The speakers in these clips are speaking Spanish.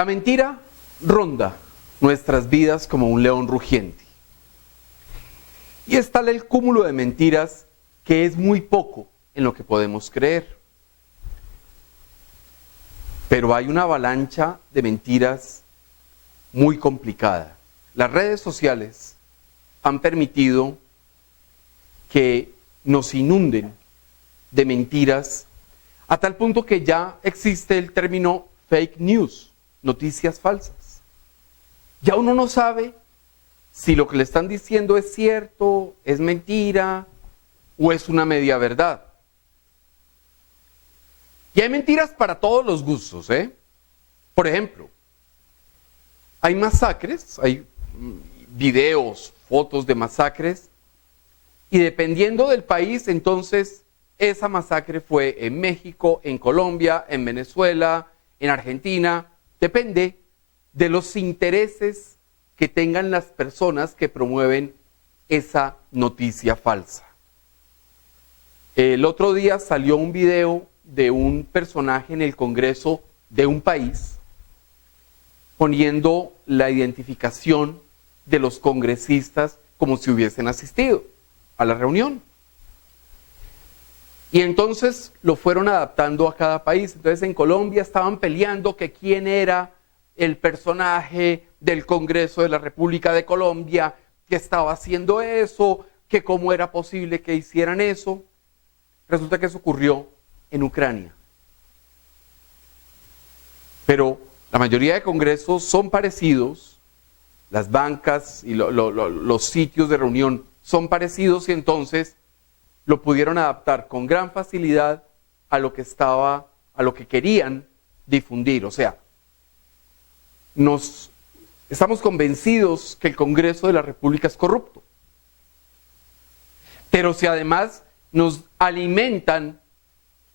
La mentira ronda nuestras vidas como un león rugiente. Y es tal el cúmulo de mentiras que es muy poco en lo que podemos creer. Pero hay una avalancha de mentiras muy complicada. Las redes sociales han permitido que nos inunden de mentiras a tal punto que ya existe el término fake news, noticias falsas. Ya uno no sabe si lo que le están diciendo es cierto, es mentira o es una media verdad. Y hay mentiras para todos los gustos, ¿eh? Por ejemplo, hay masacres, hay videos, fotos de masacres, y dependiendo del país, entonces, esa masacre fue en México, en Colombia, en Venezuela, en Argentina, depende de los intereses que tengan las personas que promueven esa noticia falsa. El otro día salió un video de un personaje en el Congreso de un país poniendo la identificación de los congresistas como si hubiesen asistido a la reunión. Y entonces lo fueron adaptando a cada país. Entonces en Colombia estaban peleando que quién era el personaje del Congreso de la República de Colombia que estaba haciendo eso, que cómo era posible que hicieran eso. Resulta que eso ocurrió en Ucrania. Pero la mayoría de congresos son parecidos, las bancas y los sitios de reunión son parecidos y entonces lo pudieron adaptar con gran facilidad a lo que querían difundir. O sea, estamos convencidos que el Congreso de la República es corrupto. Pero si además nos alimentan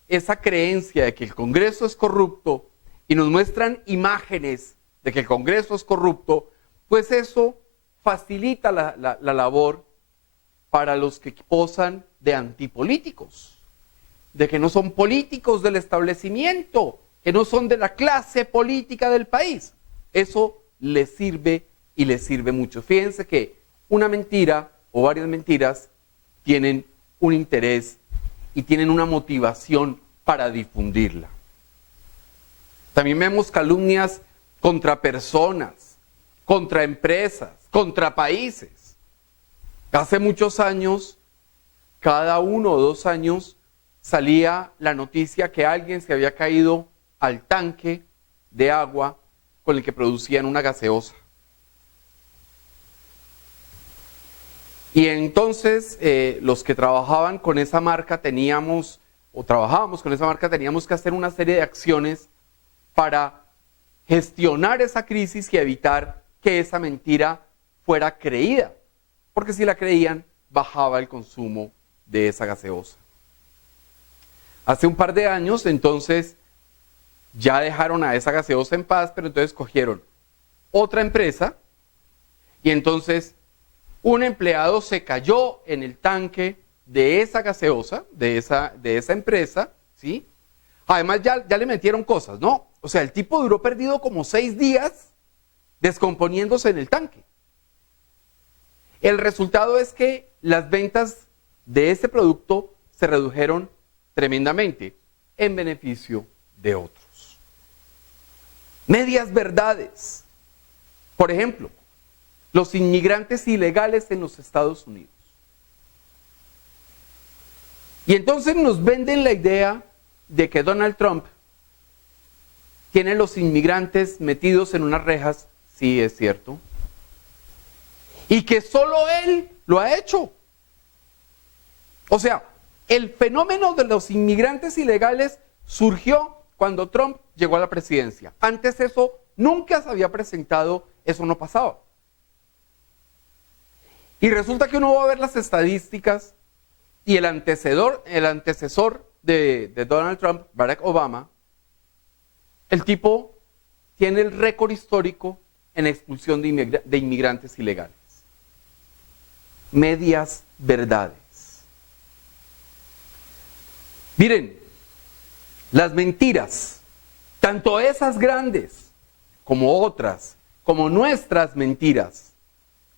esa creencia de que el Congreso es corrupto y nos muestran imágenes de que el Congreso es corrupto, pues eso facilita la labor para los que posan de antipolíticos, de que no son políticos del establecimiento, que no son de la clase política del país. Eso les sirve y les sirve mucho. Fíjense que una mentira o varias mentiras tienen un interés y tienen una motivación para difundirla. También vemos calumnias contra personas, contra empresas, contra países. Hace muchos años, cada 1 o 2 años, salía la noticia que alguien se había caído al tanque de agua con el que producían una gaseosa. Y entonces los que trabajaban con esa marca teníamos que hacer una serie de acciones para gestionar esa crisis y evitar que esa mentira fuera creída. Porque si la creían, bajaba el consumo de esa gaseosa. Hace un par de años, entonces, ya dejaron a esa gaseosa en paz, pero entonces cogieron otra empresa y entonces un empleado se cayó en el tanque de esa gaseosa, de esa empresa, ¿sí? Además ya le metieron cosas, ¿no? O sea, el tipo duró perdido como 6 días descomponiéndose en el tanque. El resultado es que las ventas de ese producto se redujeron tremendamente en beneficio de otros. Medias verdades. Por ejemplo, los inmigrantes ilegales en los Estados Unidos. Y entonces nos venden la idea de que Donald Trump tiene los inmigrantes metidos en unas rejas, sí es cierto, y que solo él lo ha hecho. O sea, el fenómeno de los inmigrantes ilegales surgió cuando Trump llegó a la presidencia. Antes eso nunca se había presentado, eso no pasaba. Y resulta que uno va a ver las estadísticas y el antecesor de Donald Trump, Barack Obama, el tipo tiene el récord histórico en expulsión de inmigrantes ilegales. Medias verdades. Miren, las mentiras, tanto esas grandes como otras, como nuestras mentiras,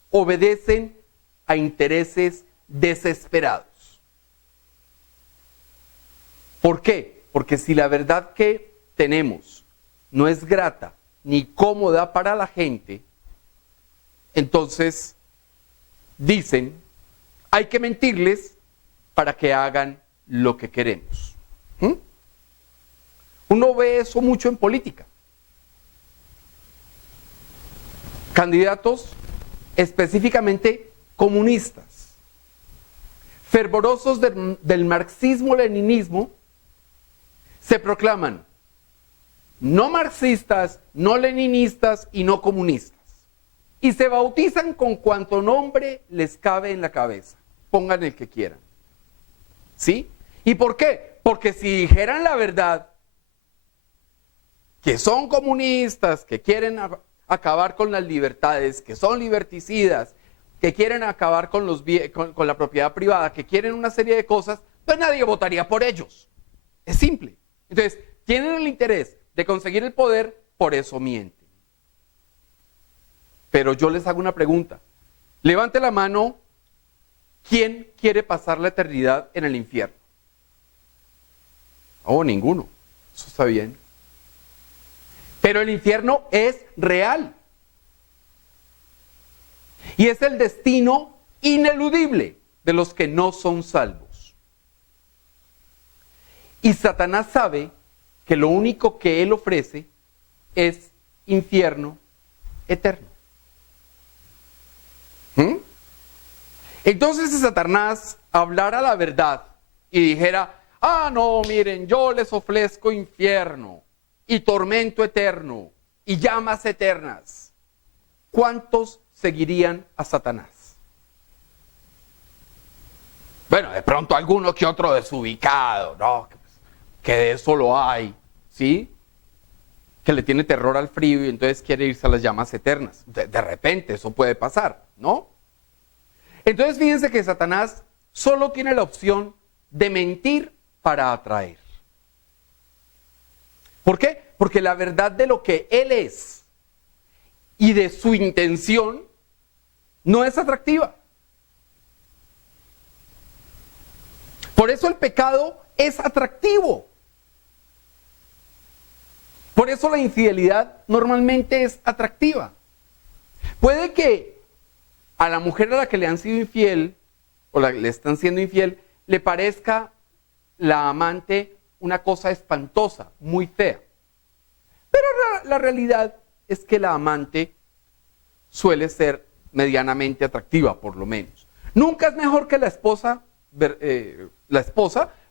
obedecen a intereses desesperados. ¿Por qué? Porque si la verdad que tenemos no es grata ni cómoda para la gente, entonces dicen, hay que mentirles para que hagan lo que queremos. Uno ve eso mucho en política. Candidatos específicamente comunistas, fervorosos del marxismo-leninismo, se proclaman no marxistas, no leninistas y no comunistas. Y se bautizan con cuanto nombre les cabe en la cabeza. Pongan el que quieran. ¿Sí? ¿Y por qué? Porque si dijeran la verdad, que son comunistas, que quieren acabar con las libertades, que son liberticidas, que quieren acabar con la propiedad privada, que quieren una serie de cosas, pues nadie votaría por ellos. Es simple. Entonces, tienen el interés de conseguir el poder, por eso mienten. Pero yo les hago una pregunta. Levante la mano, ¿quién quiere pasar la eternidad en el infierno? Oh, ninguno. Eso está bien. Pero el infierno es real. Y es el destino ineludible de los que no son salvos. Y Satanás sabe que lo único que él ofrece es infierno eterno. Entonces, si Satanás hablara la verdad y dijera, no, miren, yo les ofrezco infierno y tormento eterno y llamas eternas, ¿cuántos seguirían a Satanás? Bueno, de pronto alguno que otro desubicado, no, que de eso lo hay, ¿sí? Que le tiene terror al frío y entonces quiere irse a las llamas eternas. De repente eso puede pasar, ¿no? Entonces fíjense que Satanás solo tiene la opción de mentir para atraer. ¿Por qué? Porque la verdad de lo que él es y de su intención no es atractiva. Por eso el pecado es atractivo. Por eso la infidelidad normalmente es atractiva. Puede que a la mujer a la que le han sido infiel, o le están siendo infiel, le parezca la amante una cosa espantosa, muy fea. Pero la realidad es que la amante suele ser medianamente atractiva, por lo menos. Nunca es mejor que la esposa,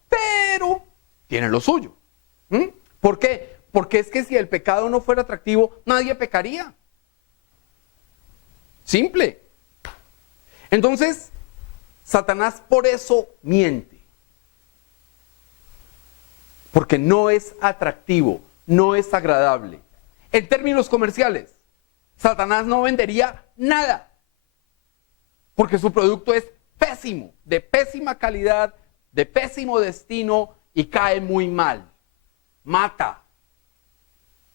pero tiene lo suyo. ¿Por qué? Porque es que si el pecado no fuera atractivo, nadie pecaría. Simple. Entonces, Satanás por eso miente. Porque no es atractivo, no es agradable. En términos comerciales, Satanás no vendería nada. Porque su producto es pésimo, de pésima calidad, de pésimo destino y cae muy mal. Mata.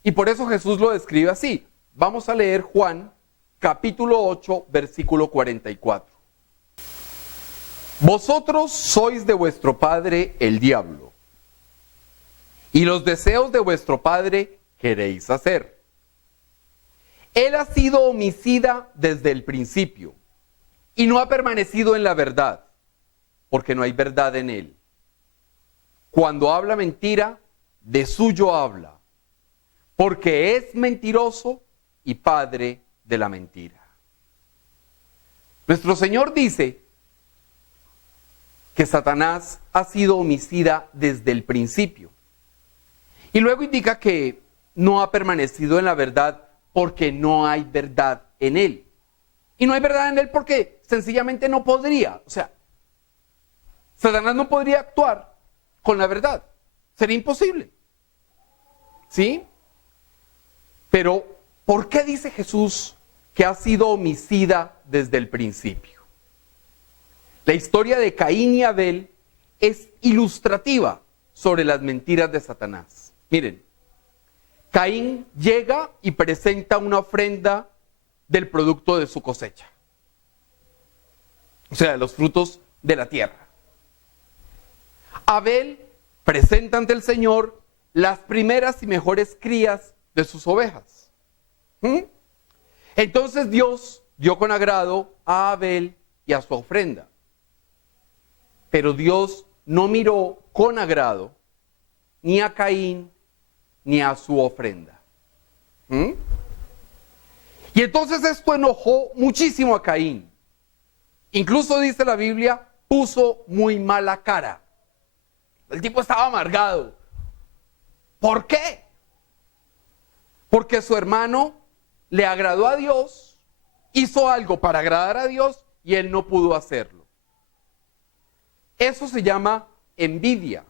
Y por eso Jesús lo describe así. Vamos a leer Juan capítulo 8, versículo 44. Vosotros sois de vuestro padre el diablo, y los deseos de vuestro padre queréis hacer. Él ha sido homicida desde el principio, y no ha permanecido en la verdad, porque no hay verdad en él. Cuando habla mentira, de suyo habla, porque es mentiroso y padre de la mentira. Nuestro Señor dice que Satanás ha sido homicida desde el principio. Y luego indica que no ha permanecido en la verdad porque no hay verdad en él. Y no hay verdad en él porque sencillamente no podría. O sea, Satanás no podría actuar con la verdad. Sería imposible. ¿Sí? Pero, ¿por qué dice Jesús que ha sido homicida desde el principio? La historia de Caín y Abel es ilustrativa sobre las mentiras de Satanás. Miren, Caín llega y presenta una ofrenda del producto de su cosecha. O sea, de los frutos de la tierra. Abel presenta ante el Señor las primeras y mejores crías de sus ovejas. Entonces Dios dio con agrado a Abel y a su ofrenda. Pero Dios no miró con agrado ni a Caín ni a su ofrenda. Y entonces esto enojó muchísimo a Caín. Incluso dice la Biblia, puso muy mala cara. El tipo estaba amargado. ¿Por qué? Porque su hermano le agradó a Dios, hizo algo para agradar a Dios y él no pudo hacerlo. Eso se llama envidia.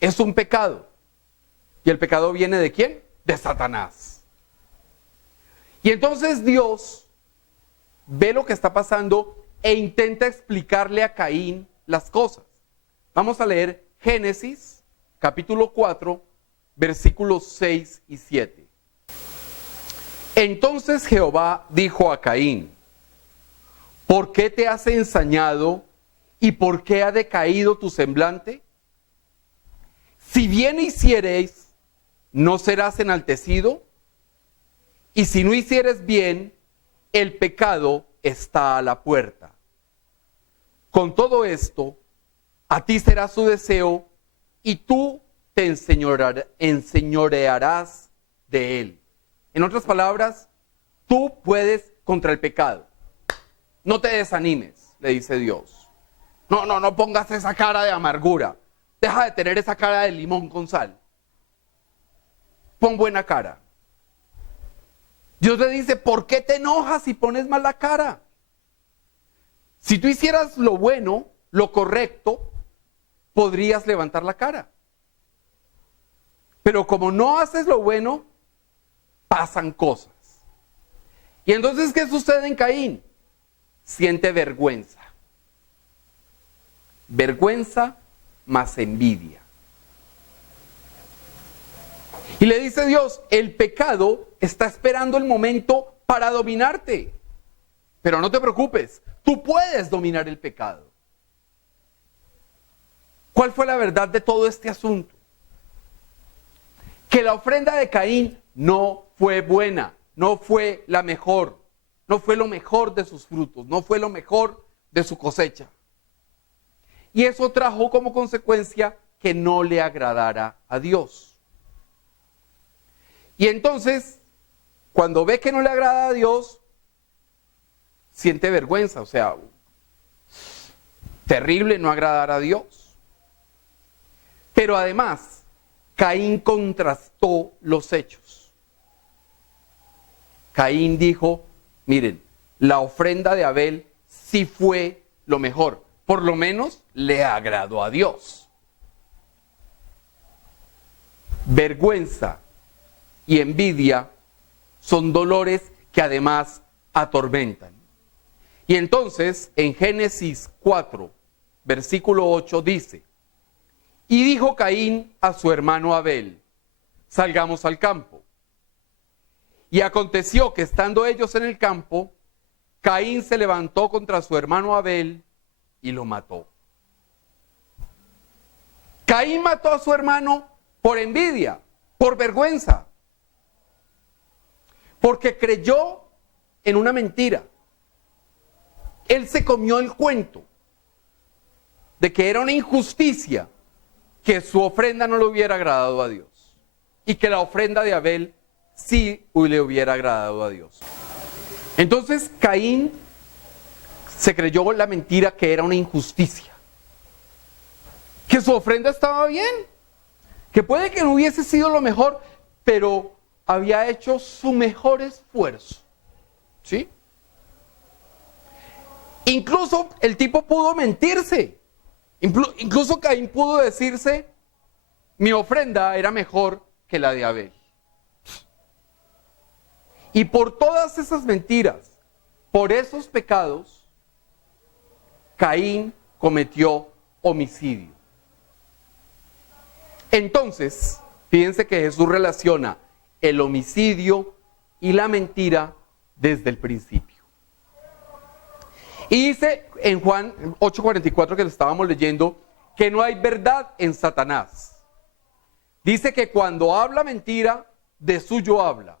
Es un pecado. ¿Y el pecado viene de quién? De Satanás. Y entonces Dios ve lo que está pasando e intenta explicarle a Caín las cosas. Vamos a leer Génesis, capítulo 4, versículos 6 y 7. Entonces Jehová dijo a Caín: ¿por qué te has ensañado y por qué ha decaído tu semblante? Si bien hiciereis, ¿no serás enaltecido? Y si no hicieres bien, el pecado está a la puerta. Con todo esto, a ti será su deseo y tú te enseñorearás de él. En otras palabras, tú puedes contra el pecado. No te desanimes, le dice Dios. No pongas esa cara de amargura. Deja de tener esa cara de limón con sal. Pon buena cara. Dios le dice, ¿por qué te enojas y pones mala cara? Si tú hicieras lo bueno, lo correcto, podrías levantar la cara. Pero como no haces lo bueno, pasan cosas. Y entonces, ¿qué sucede en Caín? Siente vergüenza. Vergüenza más envidia. Y le dice Dios, el pecado está esperando el momento para dominarte. Pero no te preocupes, tú puedes dominar el pecado. ¿Cuál fue la verdad de todo este asunto? Que la ofrenda de Caín no fue buena, no fue la mejor, no fue lo mejor de sus frutos, no fue lo mejor de su cosecha. Y eso trajo como consecuencia que no le agradara a Dios. Y entonces, cuando ve que no le agrada a Dios, siente vergüenza, o sea, terrible no agradar a Dios. Pero además, Caín contrastó los hechos. Caín dijo, miren, la ofrenda de Abel sí fue lo mejor, por lo menos le agradó a Dios. Vergüenza y envidia son dolores que además atormentan. Y entonces en Génesis 4, versículo 8 dice, y dijo Caín a su hermano Abel, salgamos al campo. Y aconteció que estando ellos en el campo, Caín se levantó contra su hermano Abel y lo mató. Caín mató a su hermano por envidia, por vergüenza, porque creyó en una mentira. Él se comió el cuento de que era una injusticia que su ofrenda no le hubiera agradado a Dios y que la ofrenda de Abel sí le hubiera agradado a Dios. Entonces Caín se creyó la mentira que era una injusticia, que su ofrenda estaba bien, que puede que no hubiese sido lo mejor, pero había hecho su mejor esfuerzo, ¿sí? Incluso el tipo pudo mentirse. Incluso Caín pudo decirse, mi ofrenda era mejor que la de Abel. Y por todas esas mentiras, por esos pecados, Caín cometió homicidio. Entonces, Fíjense que Jesús relaciona el homicidio y la mentira desde el principio. Y dice en Juan 8:44 que lo estábamos leyendo, que no hay verdad en Satanás. Dice que cuando habla mentira, de suyo habla,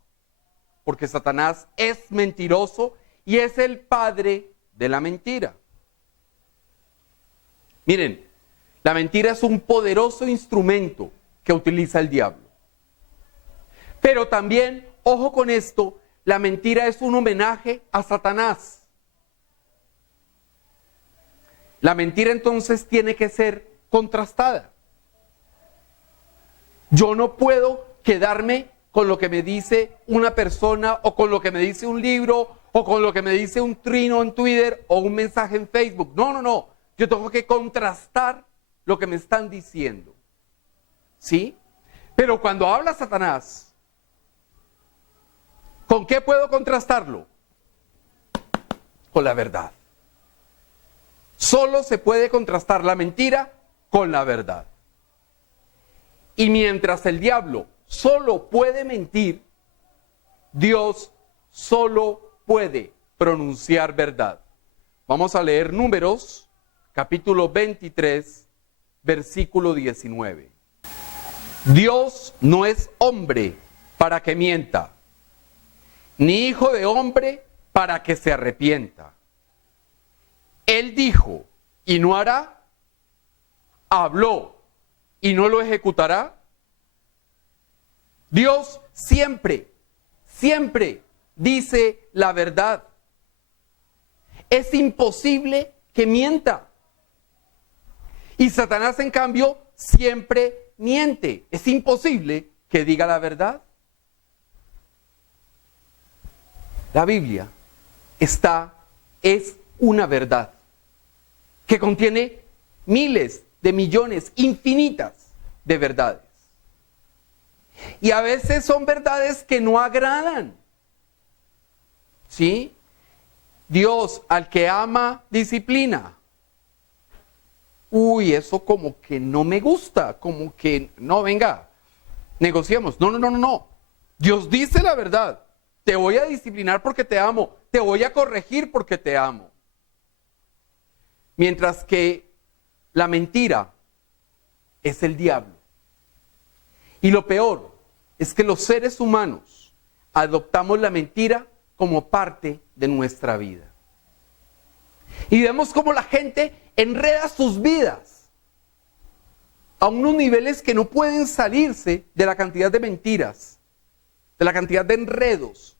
porque Satanás es mentiroso y es el padre de la mentira. Miren, la mentira es un poderoso instrumento que utiliza el diablo. Pero también, ojo con esto, la mentira es un homenaje a Satanás. La mentira entonces tiene que ser contrastada. Yo no puedo quedarme con lo que me dice una persona o con lo que me dice un libro o con lo que me dice un trino en Twitter o un mensaje en Facebook. No. Yo tengo que contrastar lo que me están diciendo. ¿Sí? Pero cuando habla Satanás, ¿con qué puedo contrastarlo? Con la verdad. Solo se puede contrastar la mentira con la verdad. Y mientras el diablo solo puede mentir, Dios solo puede pronunciar verdad. Vamos a leer Números, capítulo 23, versículo 19. Dios no es hombre para que mienta, ni hijo de hombre para que se arrepienta. Él dijo y no hará, habló y no lo ejecutará. Dios siempre dice la verdad. Es imposible que mienta. Y Satanás, en cambio, siempre miente. Es imposible que diga la verdad. La Biblia es una verdad que contiene miles de millones, infinitas de verdades. Y a veces son verdades que no agradan. ¿Sí? Dios al que ama, disciplina. Uy, eso como que no me gusta, como que no, venga, negociemos. No. Dios dice la verdad. Te voy a disciplinar porque te amo. Te voy a corregir porque te amo. Mientras que la mentira es el diablo. Y lo peor es que los seres humanos adoptamos la mentira como parte de nuestra vida. Y vemos cómo la gente enreda sus vidas a unos niveles que no pueden salirse de la cantidad de mentiras, de la cantidad de enredos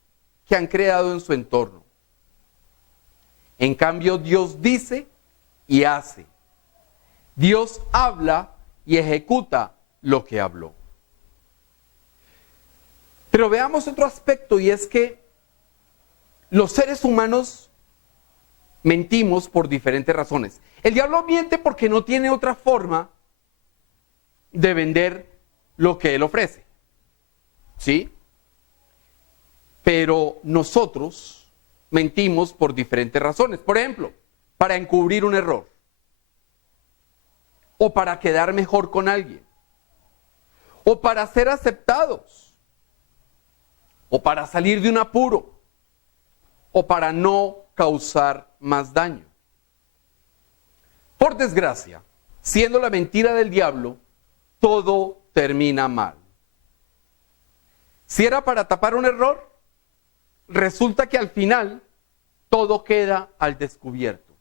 que han creado en su entorno. En cambio, Dios dice y hace. Dios habla y ejecuta lo que habló. Pero veamos otro aspecto, y es que los seres humanos mentimos por diferentes razones. El diablo miente porque no tiene otra forma de vender lo que él ofrece. ¿Sí? Pero nosotros mentimos por diferentes razones. Por ejemplo, para encubrir un error. O para quedar mejor con alguien. O para ser aceptados. O para salir de un apuro. O para no causar más daño. Por desgracia, siendo la mentira del diablo, todo termina mal. Si era para tapar un error, resulta que al final todo queda al descubierto.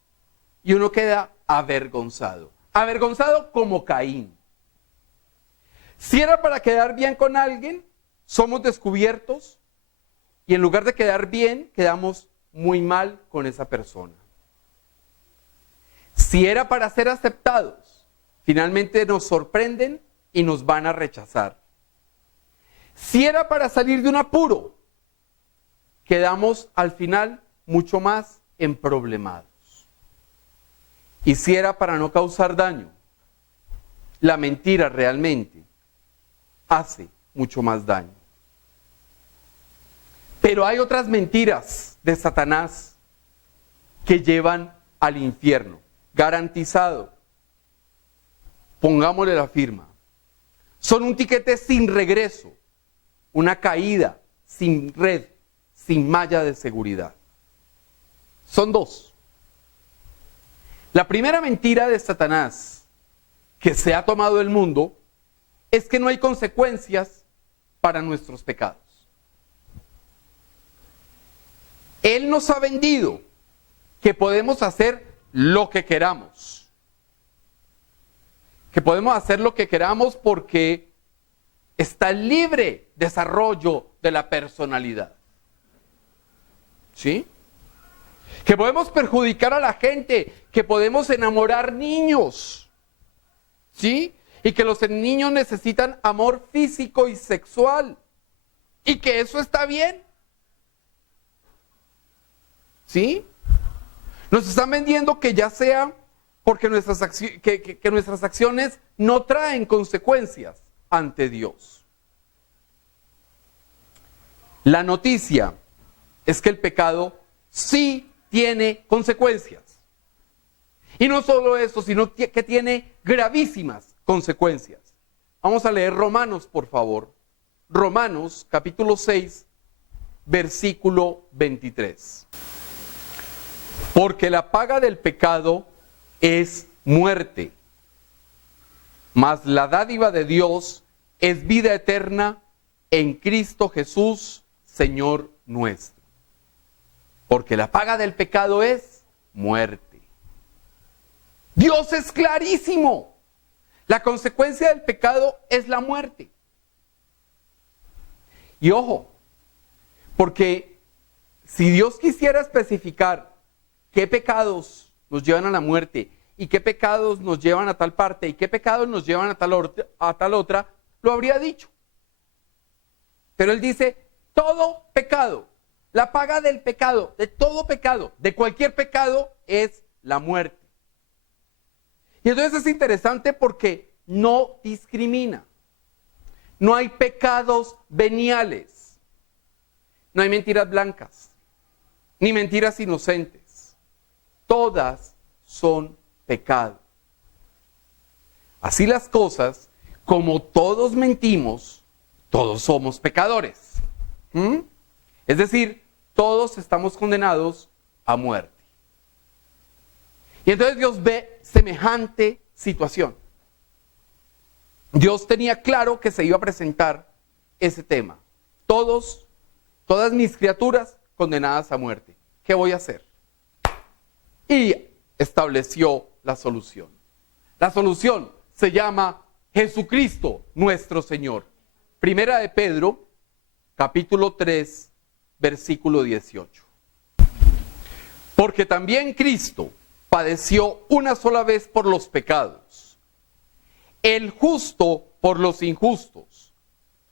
Y uno queda avergonzado. Avergonzado como Caín. Si era para quedar bien con alguien, somos descubiertos y en lugar de quedar bien, quedamos muy mal con esa persona. Si era para ser aceptados, finalmente nos sorprenden y nos van a rechazar. Si era para salir de un apuro, quedamos al final mucho más emproblemados. Y si era para no causar daño, la mentira realmente hace mucho más daño. Pero hay otras mentiras de Satanás que llevan al infierno, garantizado. Pongámosle la firma. Son un tiquete sin regreso, una caída sin red, sin malla de seguridad. Son dos. La primera mentira de Satanás que se ha tomado el mundo es que no hay consecuencias para nuestros pecados. Él nos ha vendido que podemos hacer lo que queramos. Que podemos hacer lo que queramos porque está el libre desarrollo de la personalidad. ¿Sí? Que podemos perjudicar a la gente, que podemos enamorar niños. ¿Sí? Y que los niños necesitan amor físico y sexual. Y que eso está bien. ¿Sí? Nos están vendiendo que ya sea porque nuestras acciones no traen consecuencias ante Dios. La noticia es que el pecado sí tiene consecuencias. Y no solo eso, sino que tiene gravísimas consecuencias. Vamos a leer Romanos, por favor. Romanos, capítulo 6, versículo 23. Porque la paga del pecado es muerte, mas la dádiva de Dios es vida eterna en Cristo Jesús, Señor nuestro. Porque la paga del pecado es muerte. Dios es clarísimo. La consecuencia del pecado es la muerte. Y ojo, porque si Dios quisiera especificar qué pecados nos llevan a la muerte y qué pecados nos llevan a tal parte y qué pecados nos llevan a tal otra, lo habría dicho. Pero Él dice, todo pecado, la paga del pecado, de todo pecado, de cualquier pecado, es la muerte. Y entonces es interesante porque no discrimina. No hay pecados veniales. No hay mentiras blancas, ni mentiras inocentes. Todas son pecado. Así las cosas, como todos mentimos, todos somos pecadores. Es decir, todos estamos condenados a muerte. Y entonces Dios ve semejante situación. Dios tenía claro que se iba a presentar ese tema. Todas mis criaturas condenadas a muerte. ¿Qué voy a hacer? Y estableció la solución. La solución se llama Jesucristo, nuestro Señor. Primera de Pedro, capítulo 3, versículo 18. Porque también Cristo padeció una sola vez por los pecados, el justo por los injustos,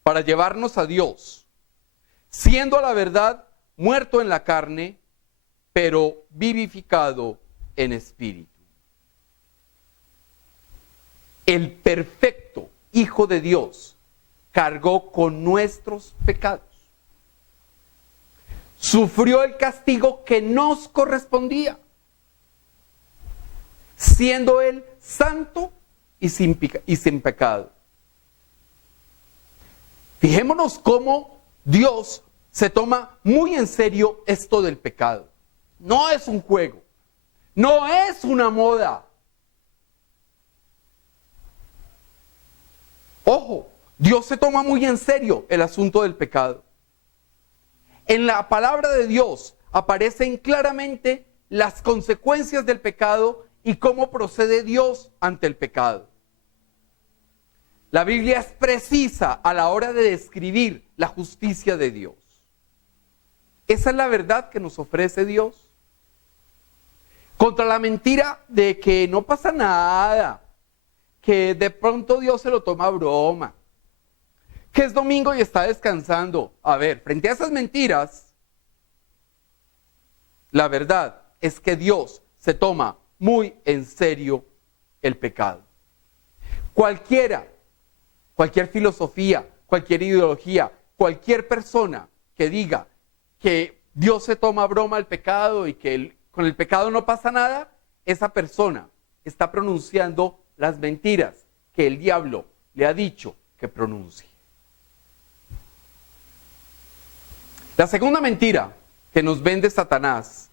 para llevarnos a Dios, siendo a la verdad muerto en la carne, pero vivificado en espíritu. El perfecto Hijo de Dios cargó con nuestros pecados. Sufrió el castigo que nos correspondía, siendo Él santo y sin pecado. Fijémonos cómo Dios se toma muy en serio esto del pecado. No es un juego, no es una moda. Ojo, Dios se toma muy en serio el asunto del pecado. En la palabra de Dios aparecen claramente las consecuencias del pecado y cómo procede Dios ante el pecado. La Biblia es precisa a la hora de describir la justicia de Dios. Esa es la verdad que nos ofrece Dios. Contra la mentira de que no pasa nada, que de pronto Dios se lo toma a broma, que es domingo y está descansando. A ver, frente a esas mentiras, la verdad es que Dios se toma muy en serio el pecado. Cualquier filosofía, cualquier ideología, cualquier persona que diga que Dios se toma a broma el pecado y que con el pecado no pasa nada, esa persona está pronunciando las mentiras que el diablo le ha dicho que que pronuncie. La segunda mentira que nos vende Satanás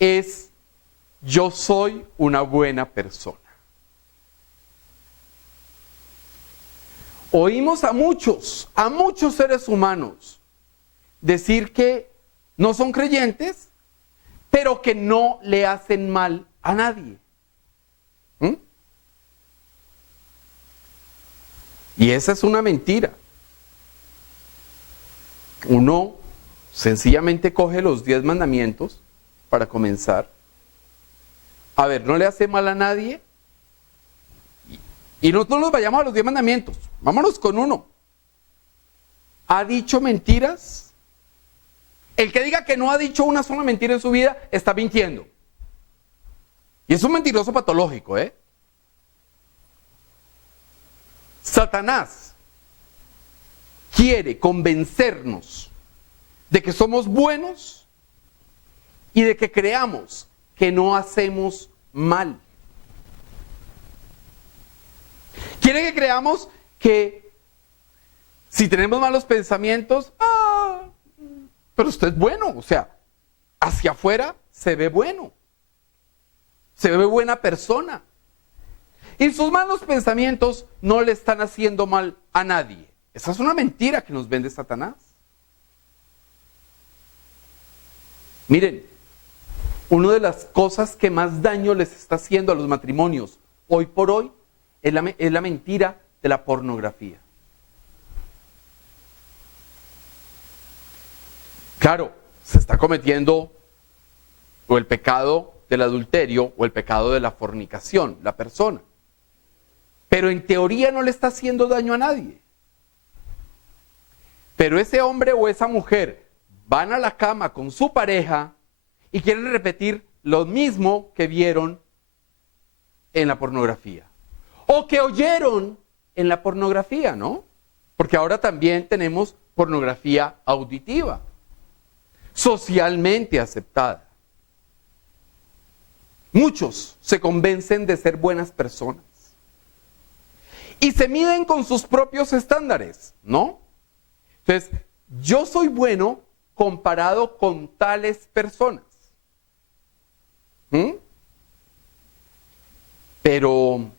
es: yo soy una buena persona. Oímos a muchos seres humanos decir que no son creyentes, pero que no le hacen mal a nadie. ¿Mm? Y esa es una mentira. Uno sencillamente coge los 10 mandamientos para comenzar. A ver, no le hace mal a nadie. Y no nos vayamos a los 10 mandamientos. Vámonos con uno. ¿Ha dicho mentiras? El que diga que no ha dicho una sola mentira en su vida está mintiendo. Y es un mentiroso patológico, ¿eh? Satanás quiere convencernos de que somos buenos y de que creamos que no hacemos mal. Quiere que creamos que si tenemos malos pensamientos, pero usted es bueno, o sea, hacia afuera se ve bueno, se ve buena persona. Y sus malos pensamientos no le están haciendo mal a nadie. Esa es una mentira que nos vende Satanás. Miren, una de las cosas que más daño les está haciendo a los matrimonios hoy por hoy es la mentira de la pornografía. Claro, se está cometiendo o el pecado del adulterio o el pecado de la fornicación, la persona. Pero en teoría no le está haciendo daño a nadie. Pero ese hombre o esa mujer van a la cama con su pareja y quieren repetir lo mismo que vieron en la pornografía. O que oyeron en la pornografía, ¿no? Porque ahora también tenemos pornografía auditiva, socialmente aceptada. Muchos se convencen de ser buenas personas y se miden con sus propios estándares, ¿no? Entonces, yo soy bueno comparado con tales personas. Pero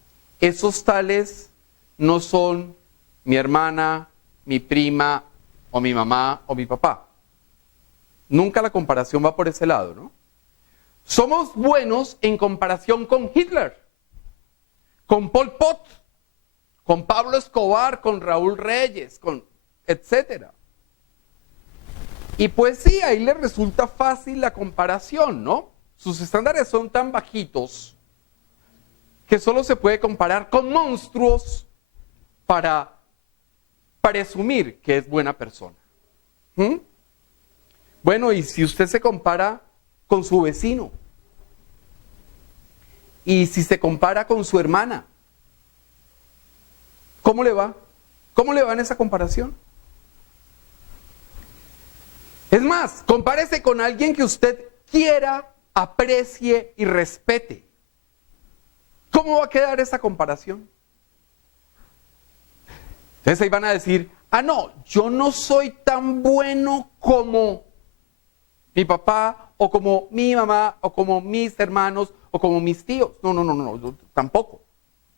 esos tales no son mi hermana, mi prima, o mi mamá, o mi papá. Nunca la comparación va por ese lado, ¿no? Somos buenos en comparación con Hitler, con Pol Pot, con Pablo Escobar, con Raúl Reyes, con etcétera. Y pues sí, ahí le resulta fácil la comparación, ¿no? Sus estándares son tan bajitos que solo se puede comparar con monstruos para presumir que es buena persona. Bueno, y si usted se compara con su vecino, y si se compara con su hermana, ¿cómo le va? ¿Cómo le va en esa comparación? Es más, compárese con alguien que usted quiera, aprecie y respete. ¿Cómo va a quedar esa comparación? Entonces ahí van a decir, no, yo no soy tan bueno como mi papá, o como mi mamá, o como mis hermanos, o como mis tíos. No, tampoco.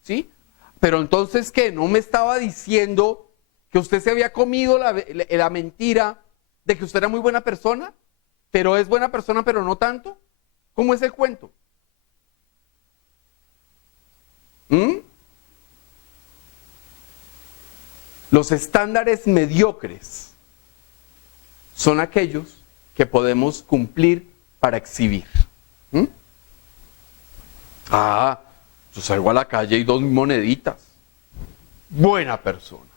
¿Sí? Pero entonces, ¿qué? ¿No me estaba diciendo que usted se había comido la mentira de que usted era muy buena persona? Pero es buena persona, pero no tanto. ¿Cómo es el cuento? Los estándares mediocres son aquellos que podemos cumplir para exhibir. Yo salgo a la calle y 2 moneditas. Buena persona.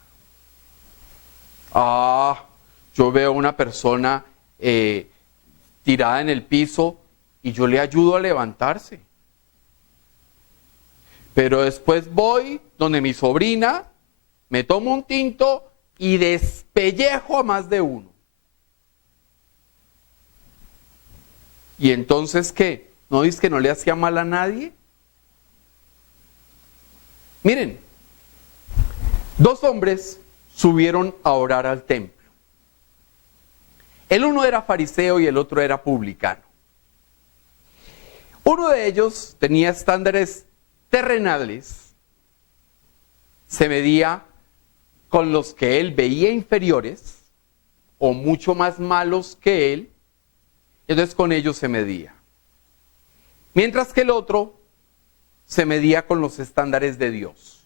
Yo veo a una persona tirada en el piso y yo le ayudo a levantarse. Pero después voy donde mi sobrina, me tomo un tinto y despellejo a más de uno. ¿Y entonces qué? ¿No dices que no le hacía mal a nadie? Miren, Dos hombres subieron a orar al templo. El uno era fariseo y el otro era publicano. Uno de ellos tenía estándares terrenales, se medía con los que él veía inferiores o mucho más malos que él, entonces con ellos se medía. Mientras que el otro se medía con los estándares de Dios,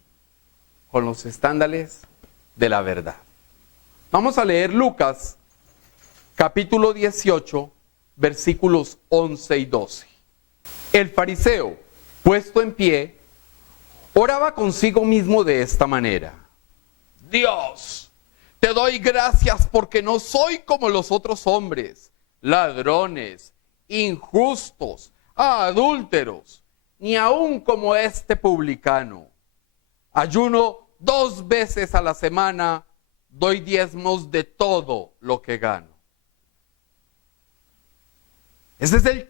con los estándares de la verdad. Vamos a leer Lucas, capítulo 18, versículos 11 y 12. El fariseo, puesto en pie, oraba consigo mismo de esta manera: Dios, te doy gracias porque no soy como los otros hombres, ladrones, injustos, adúlteros, ni aun como este publicano. Ayuno 2 veces a la semana, doy diezmos de todo lo que gano. Ese es el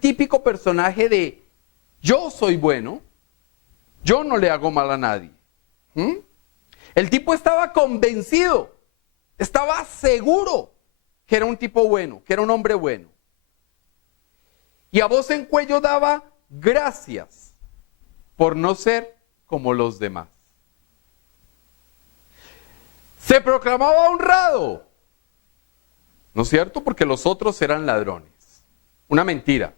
típico personaje de yo soy bueno, yo no le hago mal a nadie. El tipo estaba convencido, estaba seguro que era un tipo bueno, que era un hombre bueno. Y a voz en cuello daba gracias por no ser como los demás. Se proclamaba honrado, ¿no es cierto? Porque los otros eran ladrones. Una mentira.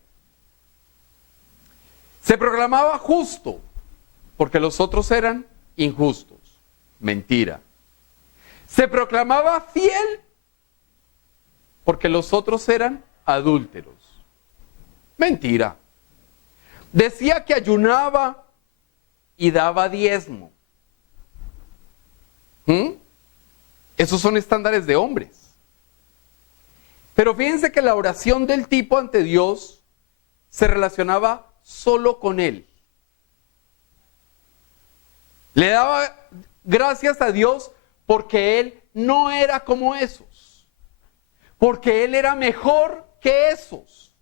Se proclamaba justo, porque los otros eran injustos. Mentira. Se proclamaba fiel, porque los otros eran adúlteros. Mentira. Decía que ayunaba y daba diezmo. Esos son estándares de hombres. Pero fíjense que la oración del tipo ante Dios se relacionaba solo con él. Le daba gracias a Dios porque él no era como esos. Porque él era mejor que esos.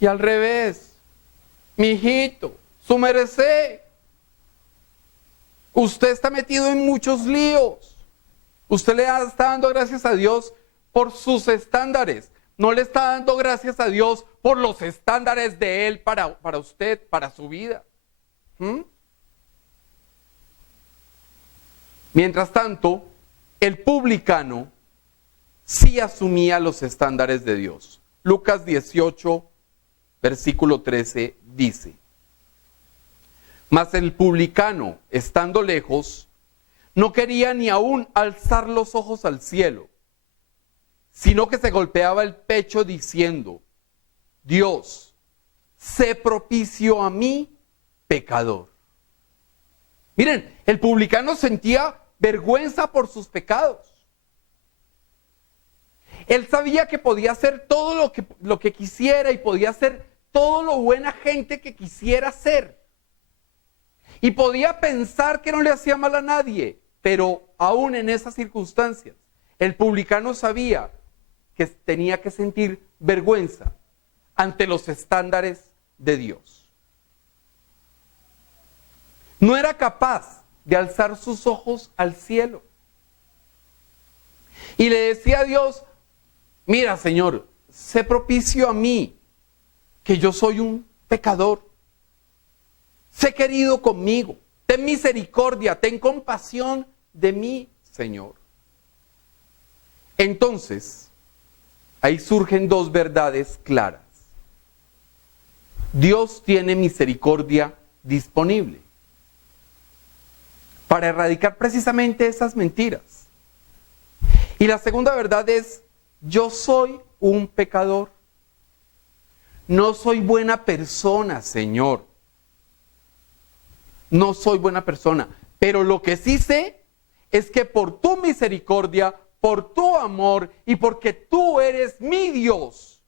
Y al revés, mijito, su merced, usted está metido en muchos líos. Usted le está dando gracias a Dios por sus estándares. No le está dando gracias a Dios por los estándares de Él para usted, para su vida. Mientras tanto, el publicano sí asumía los estándares de Dios. Lucas 18, versículo 13 dice: Mas el publicano, estando lejos, no quería ni aún alzar los ojos al cielo, sino que se golpeaba el pecho diciendo: Dios, sé propicio a mí, pecador. Miren, el publicano sentía vergüenza por sus pecados. Él sabía que podía hacer todo lo que quisiera y podía hacer todo lo buena gente que quisiera ser. Y podía pensar que no le hacía mal a nadie. Pero aún en esas circunstancias, el publicano sabía que tenía que sentir vergüenza ante los estándares de Dios. No era capaz de alzar sus ojos al cielo. Y le decía a Dios: mira, Señor, sé propicio a mí, que yo soy un pecador. Sé querido conmigo. Ten misericordia, ten compasión de mí, Señor. Entonces, ahí surgen dos verdades claras. Dios tiene misericordia disponible para erradicar precisamente esas mentiras. Y la segunda verdad es: yo soy un pecador. No soy buena persona, Señor. No soy buena persona. Pero lo que sí sé es que por tu misericordia, por tu amor y porque tú eres mi Dios,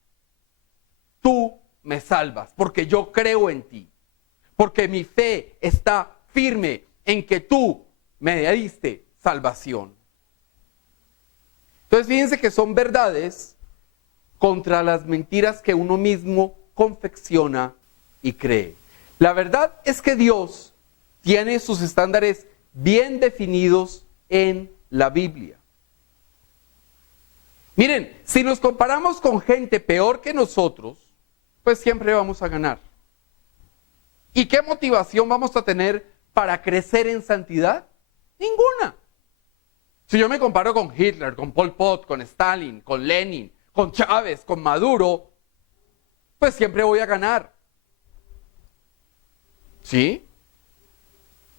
tú me salvas, porque yo creo en ti, porque mi fe está firme en que tú me diste salvación. Entonces fíjense que son verdades contra las mentiras que uno mismo confecciona y cree. La verdad es que Dios tiene sus estándares bien definidos en la Biblia. Miren, si nos comparamos con gente peor que nosotros, pues siempre vamos a ganar. ¿Y qué motivación vamos a tener para crecer en santidad? Ninguna. Si yo me comparo con Hitler, con Pol Pot, con Stalin, con Lenin, con Chávez, con Maduro, pues siempre voy a ganar. ¿Sí?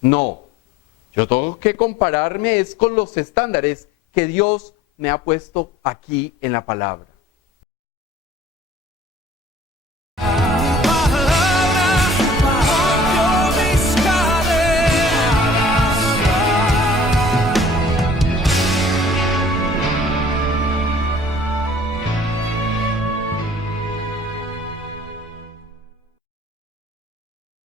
No. Yo tengo que compararme es con los estándares que Dios me ha puesto aquí en la palabra.